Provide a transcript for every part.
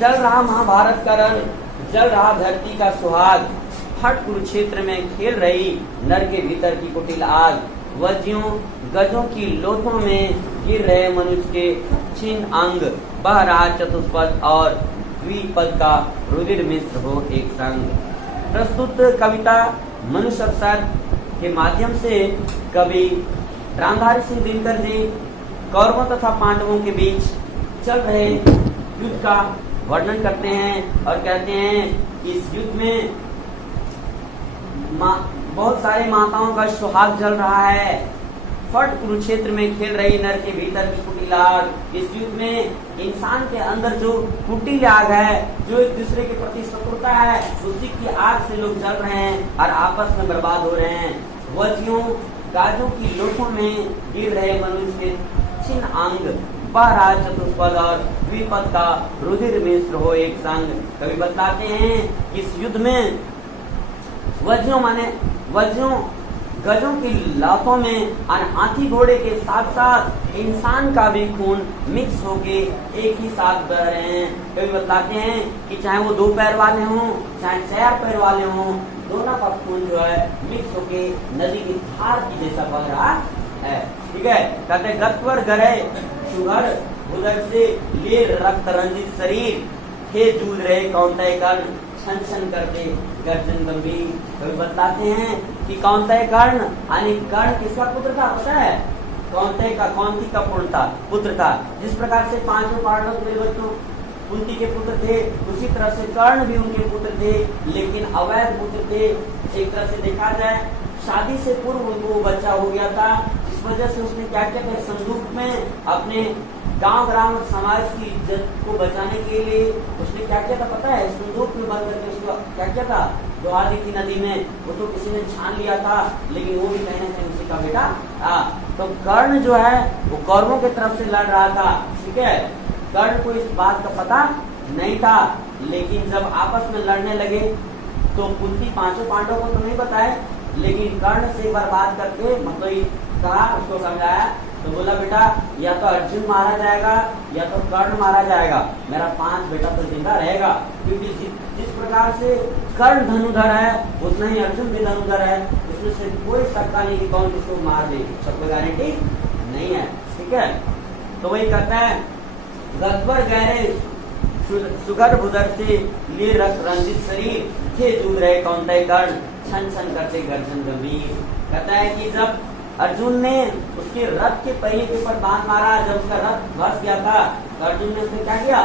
चल रहा महाभारत का रण, जल रहा धरती का सुहाग, फट कुरुक्षेत्र में खेल रही नर के भीतर की कुटिल आग, वज्यों गजों की लोथों में गिर रहे मनुष्य के छिन्न अंग, बह रहा चतुष्पद और द्विपद का रुधिर मिश्र हो एक संग। प्रस्तुत कविता मनुष्य अवसर के माध्यम से कवि रामधारी सिंह दिनकर जी कौरवों तथा पांडवों के बीच चल रहे युद्ध का वर्णन करते हैं और कहते हैं कि इस युद्ध में बहुत सारे माताओं का सुहाग जल रहा है। फट कुरुक्षेत्र में खेल रही नर के भीतर की कुटिल आग। इस युद्ध में इंसान के अंदर जो कुटिल आग है, जो एक दूसरे के प्रति शत्रुता है, उसी की आग से लोग जल रहे हैं और आपस में बर्बाद हो रहे हैं। वज्यों गाजों की लोथों में गिर रहे मनुष्य के छिन्न अंग, बह रहा चतुष्पद और द्विपद का रुधिर मिश्र हो एक संग। कवि बताते हैं कि इस युद्ध में वज्यों गजों की लातों में हाथी घोड़े के साथ साथ इंसान का भी खून मिक्स होके एक ही साथ बह रहे हैं। कभी बताते हैं कि चाहे वो 2 पैर वाले हों चाहे 4 पैर वाले हों, दोनों का खून जो है मिक्स होके नदी की धार की जैसा बह रहा है। ठीक है, कहते गत्वर गरे सुगर उधर से ले रक्त रंजित शरीर, थे जूझ रहे कौंतेय कर्ण, छन छन करते गर्जन गंभीर। कभी बताते हैं कि कौंतेय कर्ण यानी कर्ण किसका पुत्र था पता है? कौंतेय का, कौंती का पुत्र था। जिस प्रकार से 5 पांडव मेरे बच्चों कुंती के पुत्र थे, उसी तरह से कर्ण भी उनके पुत्र थे, लेकिन अवैध पुत्र थे। एक तरह से देखा जाए शादी से पूर्व उनको बच्चा हो गया था। इस वजह से उसने क्या क्या किया, संदूक में अपने गांव ग्राम और समाज की इज्जत को बचाने के लिए उसने क्या किया था पता है? संदूक में बंद करके उसको क्या किया था, दोहादी की नदी में वो तो किसी ने छान लिया था, लेकिन वो भी कहीं ना कहीं उसी का बेटा था। तो कर्ण जो है वो कौरवों की तरफ से लड़ रहा था। ठीक है, कर्ण को इस बात का पता नहीं था, लेकिन जब आपस में लड़ने लगे तो कुंती 5 पांडवों को तो नहीं बताए, लेकिन कर्ण से बर्बाद करके मतलब कहा, उसको समझाया तो बोला बेटा या तो अर्जुन मारा जाएगा या तो कर्ण मारा जाएगा, मेरा 5 बेटा तो जिंदा रहेगा। क्योंकि जिस प्रकार से कर्ण धनुधर है उतना ही अर्जुन भी धनुधर है, इसमें से कोई शक्का नहीं कि कौन किसको मार दे, सबको गारंटी नहीं है। ठीक है, तो वही कहता है गत्वर गहरे सुगर भुदर से ले रक्त रंजित शरीर, थे जूझ रहे कौंतेय कर्ण, छन छन करते गर्जन गंभीर। कहता है कि जब अर्जुन ने उसके रथ के पहिए के ऊपर बाण मारा, जब उसका रथ घस गया था तो अर्जुन ने उसने क्या किया,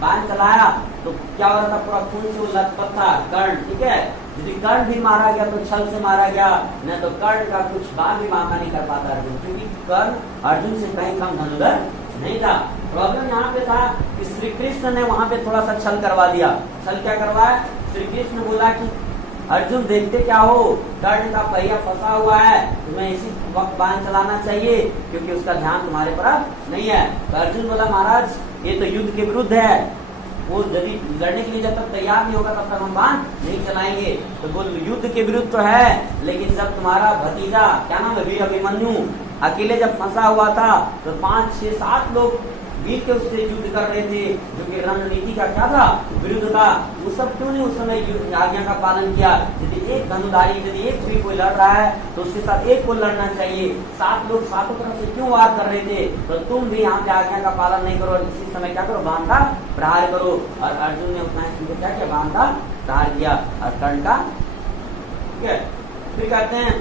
बाण चलाया तो क्या हो रहा था, पूरा खून से लथपथ था कर्ण। ठीक है, यदि कर्ण भी मारा गया तो छल से मारा गया, न तो कर्ण का कुछ बाण भी मारना नहीं कर पाता अर्जुन, क्योंकि कर्ण अर्जुन से कहीं कम धनुधर नहीं था। प्रॉब्लम यहाँ पे था कि श्री कृष्ण ने वहां पे थोड़ा सा छल करवा दिया। छल क्या करवाया? श्री कृष्ण बोला कि अर्जुन देखते क्या हो, कर्ण का पहिया फंसा हुआ है, तुम्हें इसी वक्त बाण चलाना चाहिए क्योंकि उसका ध्यान तुम्हारे तरफ नहीं है। तो अर्जुन बोला महाराज ये तो युद्ध के विरुद्ध है, वो यदि लड़ने के लिए जब तक तैयार नहीं होगा तब तक हम बाण नहीं चलाएंगे। तो बोल युद्ध के विरुद्ध तो है, लेकिन जब तुम्हारा भतीजा क्या नाम है वीर अभिमन्यु अकेले जब फंसा हुआ था तो 5, 6, 7 लोग वीर के उससे युद्ध कर रहे थे, जो कि रणनीति का क्या था, विरुद्ध था। वो सब क्यों नहीं उस समय आज्ञा का पालन किया? यदि एक धनुधारी, यदि एक वीर कोई लड़ रहा है तो उसके साथ एक को लड़ना चाहिए। 7 लोग 7 तरफ से क्यों वार कर रहे थे? तो तुम भी यहाँ पे आज्ञा का पालन नहीं करो, इसी समय क्या करो, बाण का प्रहार करो। और अर्जुन ने उतना ही क्या किया, बाण का प्रहार किया और कर्ण का। ठीक है, फिर कहते हैं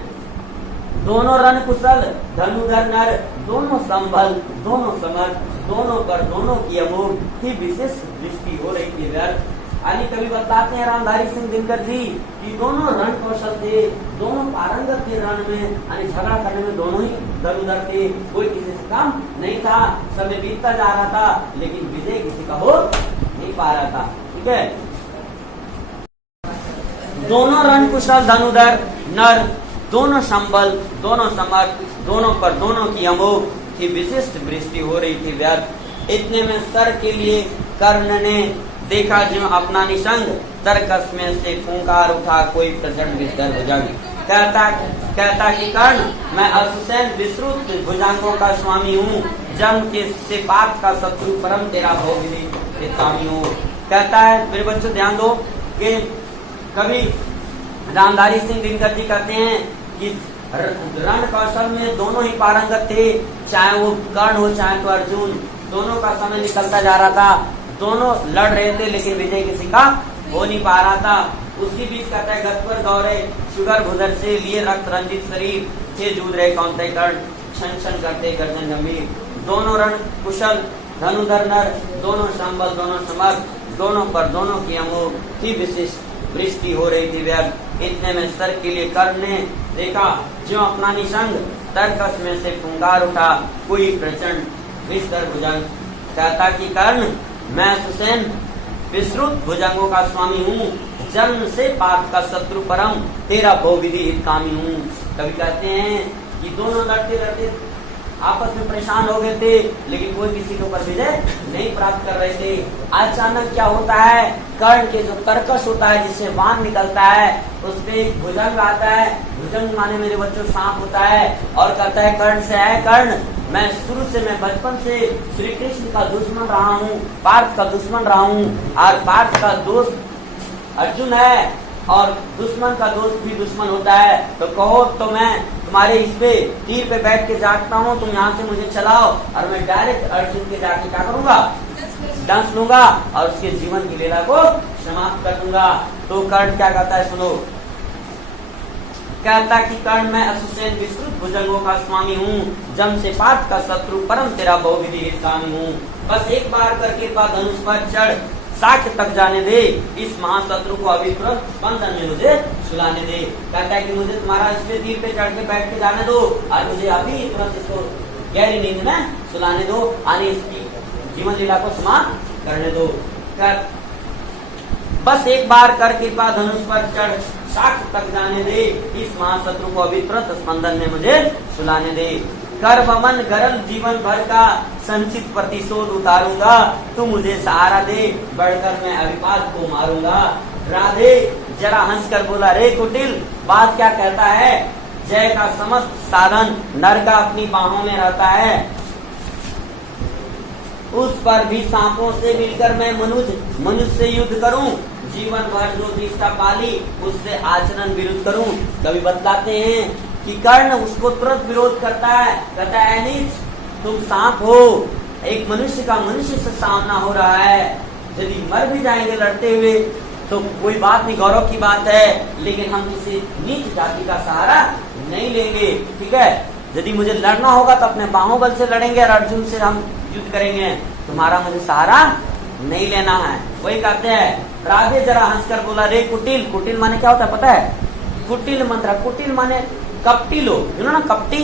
दोनों रण कुशल धनुधर नर, दोनों संभल दोनों समर्थ, दोनों पर दोनों की अमोघ ही विशेष दृष्टि हो रही थी व्यर्थ। यानी कभी बताते हैं रामधारी सिंह दिनकर जी कि दोनों रण कौशल थे, दोनों पारंगत थे रण में, यानी झगड़ा करने में दोनों ही धनुधर थे, कोई किसी से कम नहीं था। समय बीतता जा रहा था लेकिन विजय किसी का हो नहीं पा रहा था। ठीक है, दोनों रण कुशल धनुधर नर, दोनों संबल दोनों समर्थ, दोनों पर दोनों की अमोघ की विशिष्ट दृष्टि हो रही थी व्यर्थ। इतने में सर के लिए कर्ण ने देखा जो अपना निसंग, तरकस में से फूंकार उठा कोई प्रचंड विस्तर भुजंग। कहता कि कर्ण मैं असुसैन विस्तृत भुजंगों का स्वामी हूँ, जम के से पाक का शत्रु परम तेरा भोग स्वामी हूँ। कहता है मेरे बच्चों ध्यान दो कि कभी रामधारी सिंह दिनकर जी कहते हैं कि रण कौशल में दोनों ही पारंगत थे, चाहे वो कर्ण हो चाहे तो अर्जुन। दोनों का समय निकलता जा रहा था, दोनों लड़ रहे थे, लेकिन विजय किसी का हो नहीं पा रहा था। उसी बीच कहता है गत्वर दौड़े शुगर भुजर से, लिए रक्त रंजित शरीर, थे जूझ रहे कौनते कर्ण, छन छन करते गर्जन गंभीर। दोनों रण कुशल धनुधर नर, दोनों संबल दोनों समर्थ, दोनों पर दोनों की अमोघ थी विशिष्ट वृष्टि हो रही थी व्यर्थ। इतने में सर के लिए कर्ण ने देखा, जो अपना निशंग तर्कस में से फुंकार उठा, कोई प्रचंड विस्तर भुजंग। कहता कि कर्ण मैं सुसेन विस्तृत भुजंगों का स्वामी हूँ, जन्म से पाप का शत्रु परम, तेरा बहुविधि हितकामी हूँ। कभी कहते हैं कि दोनों लड़ते लड़ते आपस में परेशान हो गए थे, लेकिन कोई किसी के ऊपर विजय नहीं प्राप्त कर रहे थे। अचानक क्या होता है, कर्ण के जो तर्कस होता है जिससे बाण निकलता है, उससे भुजंग आता है। भुजंग माने मेरे बच्चों सांप होता है, और कहता है कर्ण से है कर्ण मैं शुरू से मैं बचपन से श्री कृष्ण का दुश्मन रहा हूँ, पार्थ का दुश्मन रहा हूँ, और पार्थ का दोस्त अर्जुन है, और दुश्मन का दोस्त भी दुश्मन होता है। तो कहो तो मैं तुम्हारे इस पे तीर पे बैठ के जागता हूँ, तुम यहाँ से मुझे चलाओ और मैं डायरेक्ट अर्जुन के जाके क्या करूंगा, डांस लूंगा और उसके जीवन की लीला को समाप्त कर दूंगा। तो कर्ण क्या कहता है सुनो, कहता कि कर्ण मैं असुसेन विस्तृत भुजंगों का स्वामी हूँ, जम से पार्थ का शत्रु परम तेरा बहुविधि हितकामी हूँ। बस एक बार करके बाद धनुष पर चढ़ साक्ष्य तक जाने दे, इस महाशत्रु को अभी तुरंत स्पंदन में मुझे सुलाने दे। कहता है कि मुझे तुम्हारा इसमें तीर पे चढ़ के बैठ के जाने दो, और मुझे अभी तुरंत इसको गहरी नींद में सुलाने दो, आने इसकी जीवन लीला को समाप्त करने दो। बस एक बार कर कृपा धनुष पर चढ़ साक्ष्य तक जाने दे, इस महाशत्रु को अभी तुरंत स्पंदन में मुझे सुलाने दे। कर वमन गरल जीवन भर का संचित प्रतिशोध उतारूंगा, तू मुझे सहारा दे, बढ़कर मैं अभिपात को मारूंगा। राधे जरा हंसकर बोला रे कुटिल, बात क्या कहता है, जय का समस्त साधन नर का अपनी बाहों में रहता है, उस पर भी सांपों से मिलकर मैं मनुष्य से युद्ध करूं, जीवन भर जो निष्ठा पाली उससे आचरण विरुद्ध करूं। कभी बतलाते हैं कि कर्ण उसको तुरंत विरोध करता है, कहता है नीच तुम सांप हो, एक मनुष्य का मनुष्य से सामना हो रहा है, यदि मर भी जाएंगे लड़ते हुए तो कोई बात नहीं, गौरव की बात है, लेकिन हम किसी नीच जाति का सहारा नहीं लेंगे। ठीक है, यदि मुझे लड़ना होगा तो अपने बाहों बल से लड़ेंगे और अर्जुन से हम युद्ध करेंगे, तुम्हारा मुझे सहारा नहीं लेना है। वही कहते हैं। राधे जरा हंसकर बोला रे कुटिल, कुटिल माने क्या होता है पता है, कुटिल मंत्र, कुटिल माने कपटी लोग, ना कपटी,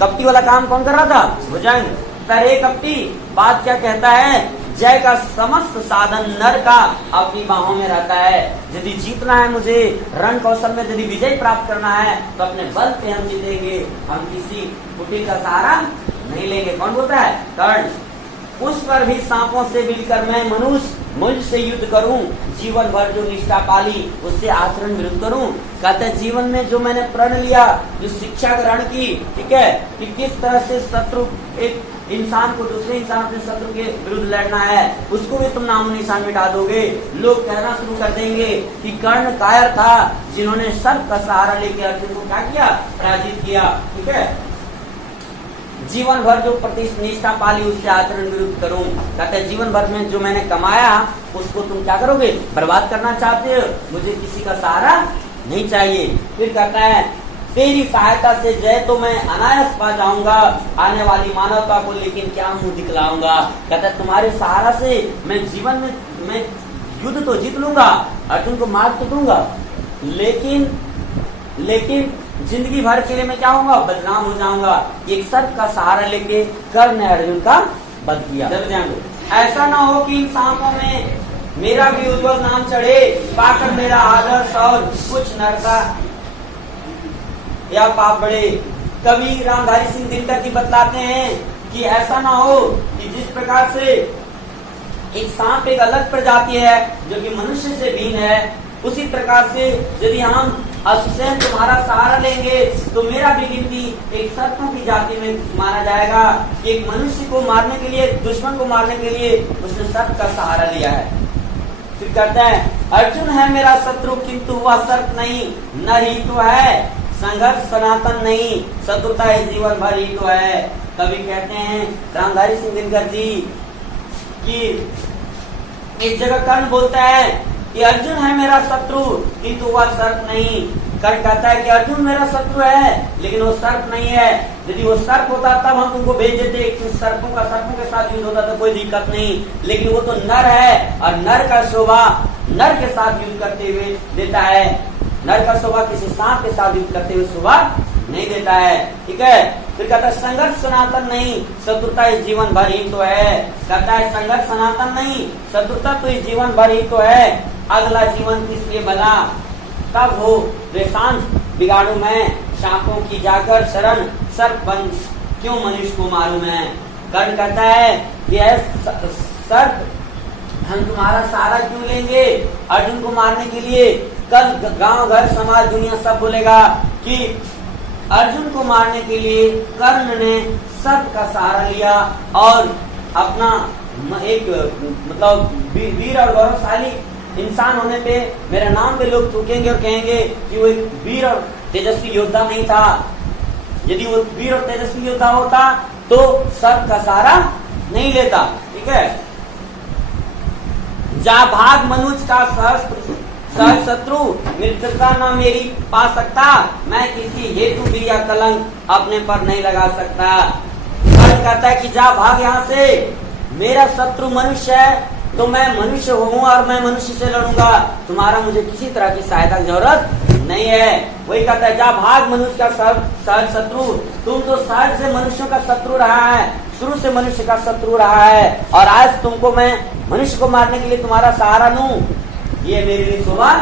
कपटी वाला काम कौन कर रहा था, भुजंग। तरे कपटी, बात क्या कहता है, जय का समस्त साधन नर का अपनी बाहों में रहता है, यदि जीतना है मुझे रण कौशल में, यदि विजय प्राप्त करना है तो अपने बल पे हम जीतेंगे, हम किसी कुटिल का सहारा नहीं लेंगे। कौन बोलता है, कर्ण। उस पर भी सांपों से मिलकर मैं मनुष्य से युद्ध करूं, जीवन भर जो निष्ठा पाली उससे आचरण विरुद्ध करूं। कहते हैं जीवन में जो मैंने प्रण लिया, जो शिक्षा ग्रहण की, ठीक है, कि किस तरह से शत्रु एक इंसान को दूसरे इंसान से शत्रु के विरुद्ध लड़ना है, उसको भी तुम नामो निशान मिटा दोगे। लोग कहना शुरू कर देंगे कि कर्ण कायर था जिन्होंने सर्प का सहारा लेकर अर्जुन को क्या किया, पराजित किया। ठीक है, जीवन भर जो प्रतिष्ठा पाली उससे आचरण विरुद्ध करूं। कहते हैं जीवन भर में जो मैंने कमाया उसको तुम क्या करोगे, बर्बाद करना चाहते हो, मुझे किसी का सहारा नहीं चाहिए। फिर कहता है तेरी सहायता से जय तो मैं अनायास पा जाऊंगा, आने वाली मानवता को लेकिन क्या मुंह दिखलाऊंगा। कहता है तुम्हारे सहारा से मैं जीवन में मैं युद्ध तो जीत लूंगा, अर्जुन को मार तो दूंगा, लेकिन जिंदगी भर के लिए मैं क्या होऊंगा, बदनाम हो जाऊंगा। एक सर्प का सहारा लेके कर्ण ने अर्जुन का वध किया। ऐसा ना हो कि इन सांपों में मेरा भी उज्जवल नाम चढ़े, पाकर मेरा आदर्श और कुछ नरका या पाप बढ़े। कवि रामधारी सिंह दिनकर जी बतलाते हैं कि ऐसा ना हो कि जिस प्रकार से एक सांप एक अलग प्रजाति है जो कि मनुष्य से भिन्न है, उसी प्रकार से यदि हम असुसेन तुम्हारा सहारा लेंगे तो मेरा भी गिनती एक सर्पों की जाति में माना जाएगा। एक मनुष्य को मारने के लिए, दुश्मन को मारने के लिए उसने सर्प का सहारा लिया है। फिर कहते हैं अर्जुन है मेरा शत्रु किंतु वह सर्प नहीं, न ही तो है संघर्ष सनातन नहीं, शत्रुता इस जीवन भर ही तो है। कभी कहते हैं रामधारी सिंह दिनकर जी कि इस जगह कर्ण बोलता है कि अर्जुन है मेरा शत्रु किंतु वह सर्प नहीं। कर्ण कहता है कि अर्जुन मेरा शत्रु है लेकिन वो सर्प नहीं है। यदि वो सर्प होता तब हम तुमको भेज देते, सर्पों के साथ युद्ध होता तो कोई दिक्कत नहीं, लेकिन वो तो नर है और नर का शोभा नर के साथ युद्ध करते हुए देता है। नर का शोभा किसी सांप के साथ युद्ध करते हुए शोभा नहीं देता है। ठीक है, फिर कहता है संघर्ष सनातन नहीं, शत्रुता इस जीवन भर ही तो है। कहता है संघर्ष सनातन नहीं, शत्रुता तो इस जीवन भर ही तो है। अगला जीवन किस लिए भला, कब हो रे सांझ बिगाड़ू मैं, सांपों की जाकर शरण सर्प बन क्यों मनुष्य को मारू मैं। कर्ण कहता है कि सर्प हम तुम्हारा सहारा क्यों लेंगे अर्जुन को मारने के लिए। कल गांव घर समाज दुनिया सब बोलेगा कि अर्जुन को मारने के लिए कर्ण ने सर्प का सहारा लिया और अपना एक मतलब वीर और गौरवशाली इंसान होने पे मेरे नाम पे लोग थूकेंगे और कहेंगे कि वो एक वीर और तेजस्वी योद्धा नहीं था। यदि वो वीर और तेजस्वी योद्धा होता तो सर्प का सहारा नहीं लेता। ठीक है, जा भाग मनुष्य का सहज शत्रु, मित्रता न मेरी पा सकता, मैं किसी हेतु भी या कलंक अपने पर नहीं लगा सकता। कहता है कि जा भाग यहाँ से, मेरा शत्रु मनुष्य है तो मैं मनुष्य हूँ और मैं मनुष्य से लड़ूंगा, तुम्हारा मुझे किसी तरह की सहायता की जरूरत नहीं है। वही कहता है जा भाग मनुष्य का सहज शत्रु, तुम तो सहज से मनुष्यों का शत्रु रहा है, शुरू से मनुष्य का शत्रु रहा है और आज तुमको मैं मनुष्य को मारने के लिए तुम्हारा सहारा लूं, ये मेरे लिए शोभा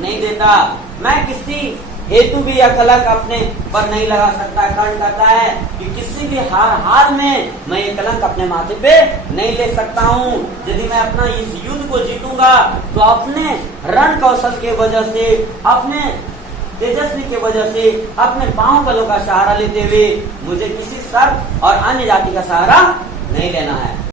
नहीं देता। मैं किसी हेतु भी या कलंक अपने पर नहीं लगा सकता। कर्ण कहता है कि किसी भी हाल में मैं ये कलंक अपने माथे पे नहीं ले सकता हूँ। यदि मैं अपना इस युद्ध को जीतूंगा तो अपने रण कौशल के वजह से, अपने तेजस्वी के वजह से, अपने पांव बलों का सहारा लेते हुए मुझे किसी सर्प और अन्य जाति का सहारा नहीं लेना है।